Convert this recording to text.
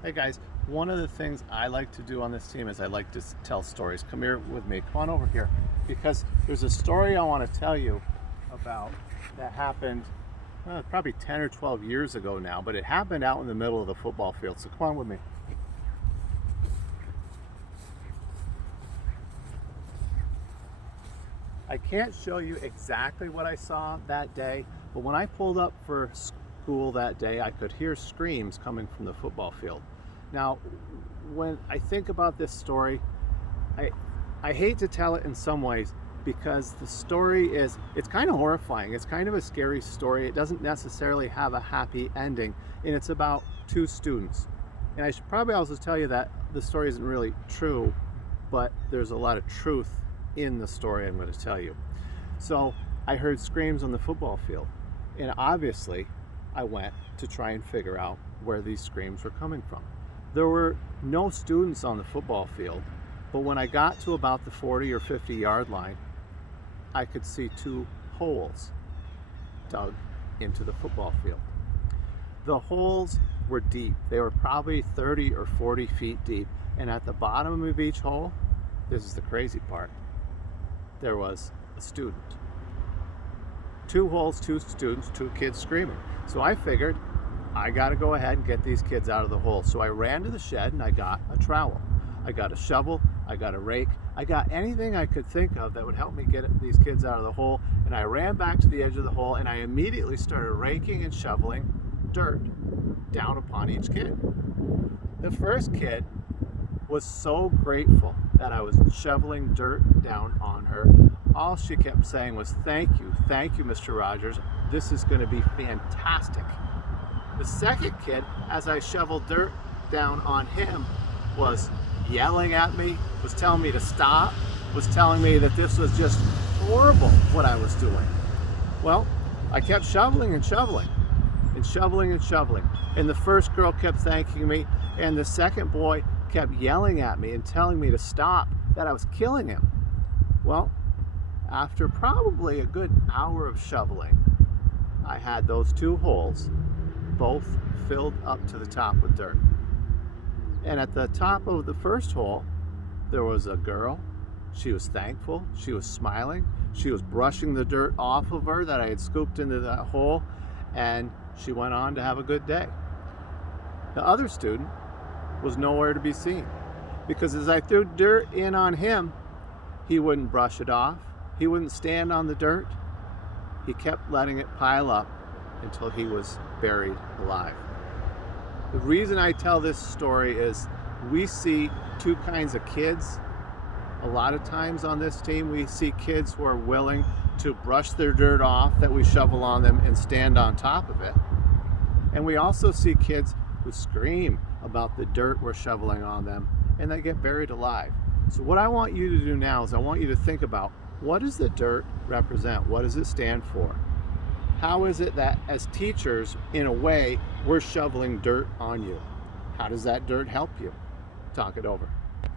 Hey guys, one of the things I like to do on this team is I like to tell stories. Come here with me. Come on over here. Because there's a story I want to tell you about that happened probably 10 or 12 years ago now, but it happened out in the middle of the football field. So come on with me. I can't show you exactly what I saw that day, but when I pulled up for school that day, I could hear screams coming from the football field. Now, when I think about this story, I, I hate to tell it in some ways because the story it's kind of horrifying. It's kind of a scary story. It doesn't necessarily have a happy ending, and it's about two students. And I should probably also tell you that the story isn't really true, but there's a lot of truth in the story I'm going to tell you. So I heard screams on the football field, and obviously I went to try and figure out where these screams were coming from. There were no students on the football field, but when I got to about the 40 or 50 yard line, I could see two holes dug into the football field. The holes were deep. They were probably 30 or 40 feet deep, and at the bottom of each hole, this is the crazy part, there was a student. Two holes, two students, two kids screaming. So I figured I got to go ahead and get these kids out of the hole. So I ran to the shed and I got a trowel. I got a shovel, I got a rake, I got anything I could think of that would help me get these kids out of the hole. And I ran back to the edge of the hole and I immediately started raking and shoveling dirt down upon each kid. The first kid was so grateful that I was shoveling dirt down on her. All she kept saying was, thank you, Mr. Rogers. This is going to be fantastic. The second kid, as I shoveled dirt down on him, was yelling at me, was telling me to stop, was telling me that this was just horrible what I was doing. Well, I kept shoveling and shoveling and shoveling and shoveling. And the first girl kept thanking me, and the second boy kept yelling at me and telling me to stop, that I was killing him. Well, after probably a good hour of shoveling, I had those two holes both filled up to the top with dirt. And at the top of the first hole, there was a girl. She was thankful. She was smiling. She was brushing the dirt off of her that I had scooped into that hole, and she went on to have a good day. The other student was nowhere to be seen because as I threw dirt in on him, he wouldn't brush it off. He wouldn't stand on the dirt. He kept letting it pile up until he was buried alive. The reason I tell this story is we see two kinds of kids. A lot of times on this team, we see kids who are willing to brush their dirt off that we shovel on them and stand on top of it. And we also see kids who scream about the dirt we're shoveling on them and they get buried alive. So what I want you to do now is I want you to think about, what does the dirt represent? What does it stand for? How is it that as teachers, in a way, we're shoveling dirt on you? How does that dirt help you? Talk it over.